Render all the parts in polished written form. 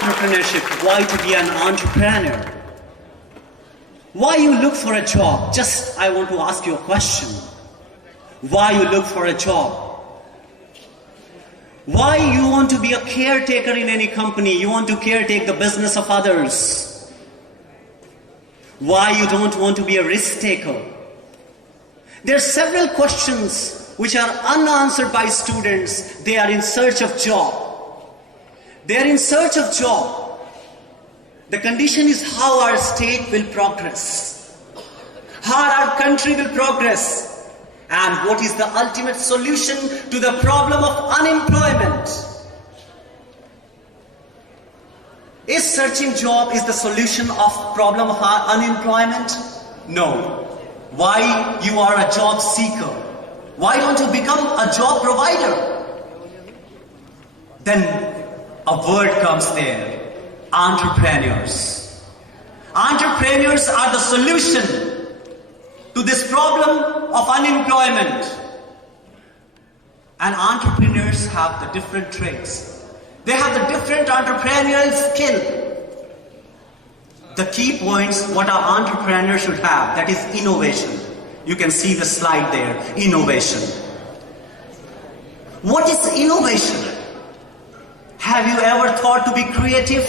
Entrepreneurship, why to be an entrepreneur? Why you look for a job? Just I want to ask you a question. Why you look for a job? Why you want to be a caretaker in any company? You want to caretake the business of others. Why you don't want to be a risk taker? There are several questions which are unanswered by students. They are in search of job. They are in search of job. The condition is how our state will progress, how our country will progress, and what is the ultimate solution to the problem of unemployment. Is searching job is the solution of problem of unemployment? No. Why you are a job seeker? Why don't you become a job provider? Then a word comes there, entrepreneurs. Entrepreneurs are the solution to this problem of unemployment. And entrepreneurs have the different traits. They have the different entrepreneurial skill. The key points what an entrepreneur should have, that is innovation. You can see the slide there, innovation. What is innovation? Have you ever thought to be creative?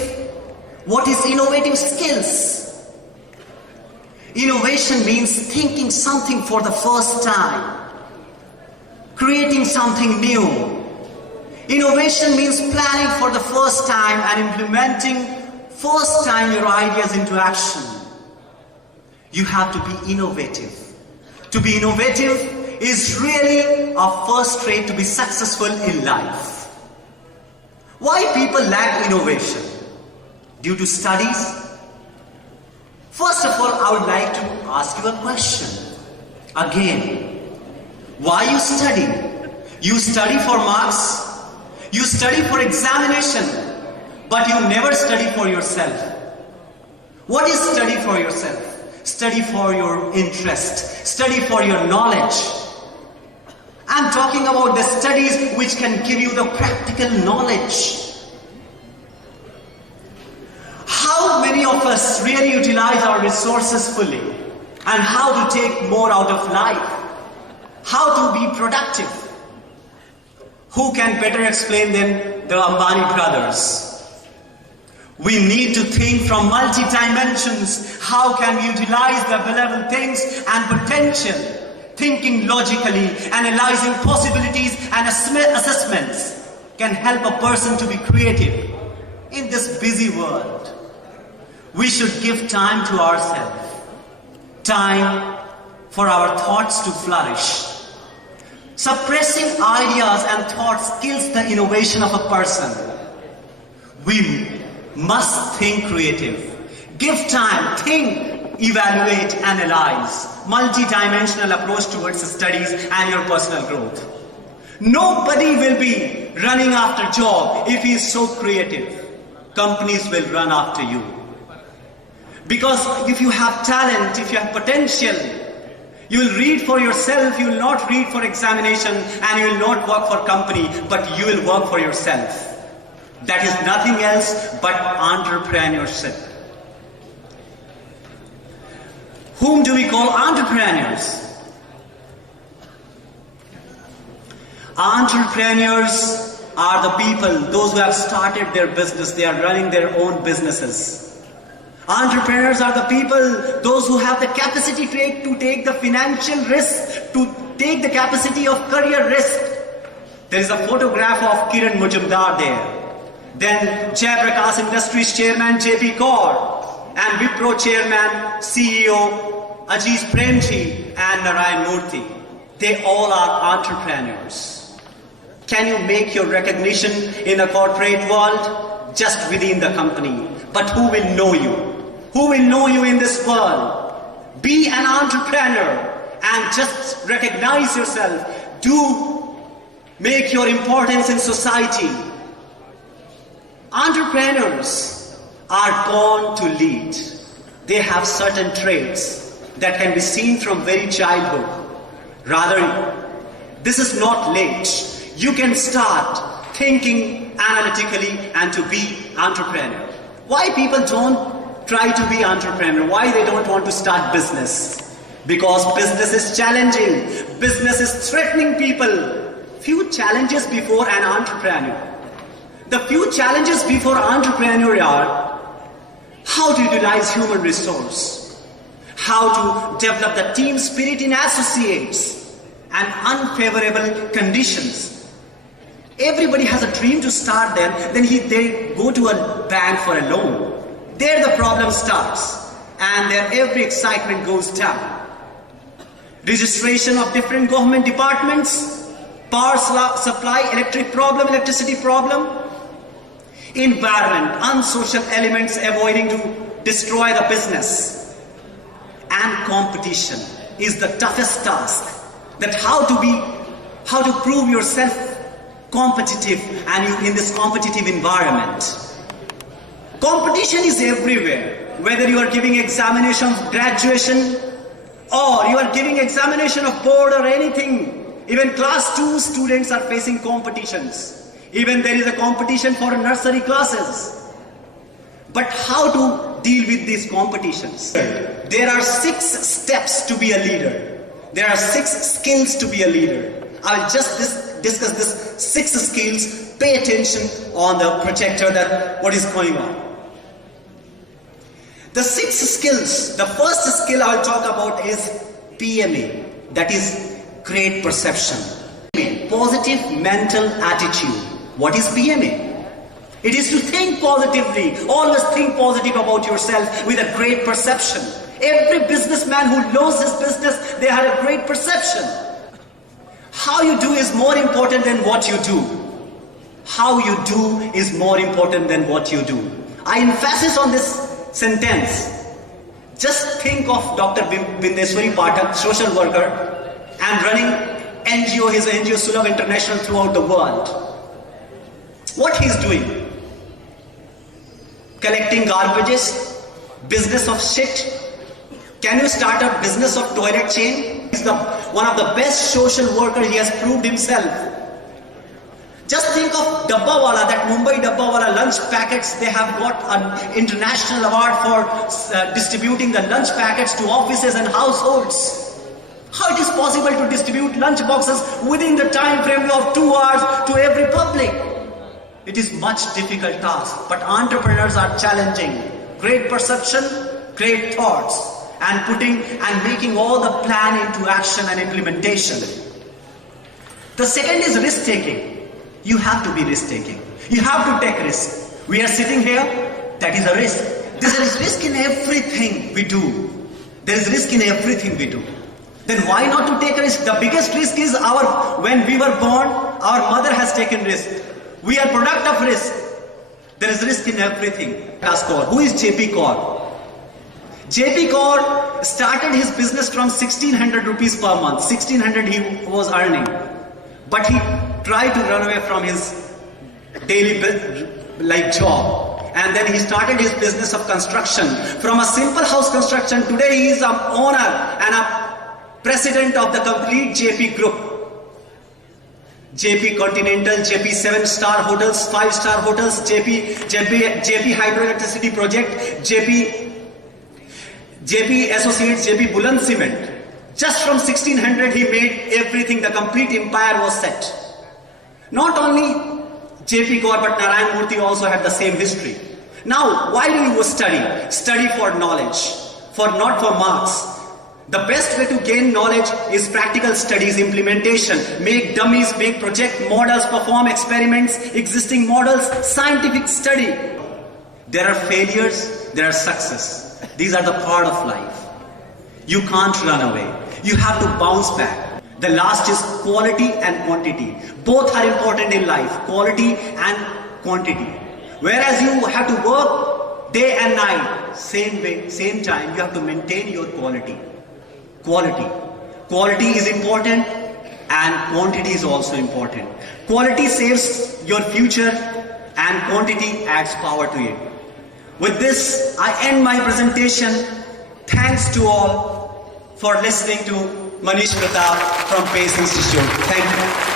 What is innovative skills? Innovation means thinking something for the first time, creating something new. Innovation means planning for the first time and implementing first time your ideas into action. You have to be innovative. To be innovative is really a first trait to be successful in life. Why people lack innovation? Due to studies? First of all, I would like to ask you a question. Again, why you study? You study for marks, you study for examination, but you never study for yourself. What is study for yourself? Study for your interest, study for your knowledge. I'm talking about the studies which can give you the practical knowledge. How many of us really utilize our resources fully? And how to take more out of life? How to be productive? Who can better explain than the Ambani brothers? We need to think from multi-dimensions. How can we utilize the available things and potential? Thinking logically, analyzing possibilities and assessments can help a person to be creative. In this busy world, we should give time to ourselves, time for our thoughts to flourish. Suppressing ideas and thoughts kills the innovation of a person. We must think creative. Give time, think, evaluate, analyze. Multi-dimensional approach towards studies and your personal growth. Nobody will be running after job if he is so creative. Companies will run after you. Because if you have talent, if you have potential, you will read for yourself, you will not read for examination, and you will not work for company, but you will work for yourself. That is nothing else but entrepreneurship. Whom do we call entrepreneurs? Entrepreneurs are the people, those who have started their business, they are running their own businesses. Entrepreneurs are the people, those who have the capacity to take the financial risk, to take the capacity of career risk. There is a photograph of Kiran Majumdar there. Then Jaiprakash Industries Chairman J.P. Kaur and Wipro Chairman CEO Aziz Premji and Narayan Murthy. They all are entrepreneurs. Can you make your recognition in the corporate world? Just within the company. But who will know you? Who will know you in this world? Be an entrepreneur and just recognize yourself. Do make your importance in society. Entrepreneurs are born to lead. They have certain traits that can be seen from very childhood. Rather, this is not late. You can start thinking analytically, and to be entrepreneur. Why people don't try to be entrepreneur? Why they don't want to start business? Because business is challenging. Business is threatening people. Few challenges before an entrepreneur. The few challenges before entrepreneur are how to utilize human resource, how to develop the team spirit in associates, and unfavorable conditions. Everybody has a dream to start them, then they go to a bank for a loan. There the problem starts, and there every excitement goes down. Registration of different government departments, power supply, electricity problem, environment, unsocial elements avoiding to destroy the business, and competition is the toughest task. That how to prove yourself competitive and in this competitive environment. Competition is everywhere, whether you are giving examination of graduation or you are giving examination of board or anything. Even class 2 students are facing competitions. Even there is a competition for nursery classes. But how to deal with these competitions? There are 6 steps to be a leader. There are 6 skills to be a leader. I will just discuss this 6 skills. Pay attention on the projector that what is going on. The 6 skills, the first skill I will talk about is PMA, that is great perception. Positive mental attitude. What is PMA? It is to think positively, always think positive about yourself with a great perception. Every businessman who knows his business, they have a great perception. How you do is more important than what you do. How you do is more important than what you do. I emphasize on this sentence. Just think of Dr. Bindeswari Pathak, social worker, and running NGO, his NGO Sulabh International throughout the world. What he's doing? Collecting garbages, business of shit. Can you start a business of toilet chain? He's one of the best social workers. He has proved himself. Just think of Dabbawala, that Mumbai Dabbawala lunch packets. They have got an international award for distributing the lunch packets to offices and households. How it is possible to distribute lunch boxes within the time frame of 2 hours to every public? It is much difficult task, but entrepreneurs are challenging. Great perception, great thoughts, and making all the plan into action and implementation. The second is risk taking. You have to be risk taking. You have to take risk. We are sitting here, that is a risk. There is risk in everything we do. There is risk in everything we do. Then why not to take a risk? The biggest risk is when we were born, our mother has taken risk. We are product of risk. There is risk in everything. Who is JP Kaur? JP Kaur started his business from 1600 rupees per month. 1600 he was earning. But he tried to run away from his daily job. And then he started his business of construction. From a simple house construction, today he is an owner and a president of the complete JP group. JP Continental, JP 7-star hotels, 5-star hotels, JP hydroelectricity project, JP Associates, JP Buland Cement. Just from 1600 he made everything, the complete empire was set. Not only JP Kaur but Narayan Murthy also had the same history. Now, why do you study? Study for knowledge, not for marks. The best way to gain knowledge is practical studies, implementation. Make dummies, make project models, perform experiments, existing models, scientific study. There are failures, there are success. These are the part of life. You can't run away. You have to bounce back. The last is quality and quantity. Both are important in life, quality and quantity. Whereas you have to work day and night, same way, same time, you have to maintain your quality. Quality is important and quantity is also important. Quality saves your future and quantity adds power to it. With this, I end my presentation. Thanks to all for listening to Manish Pratap from PACE Institute. Thank you.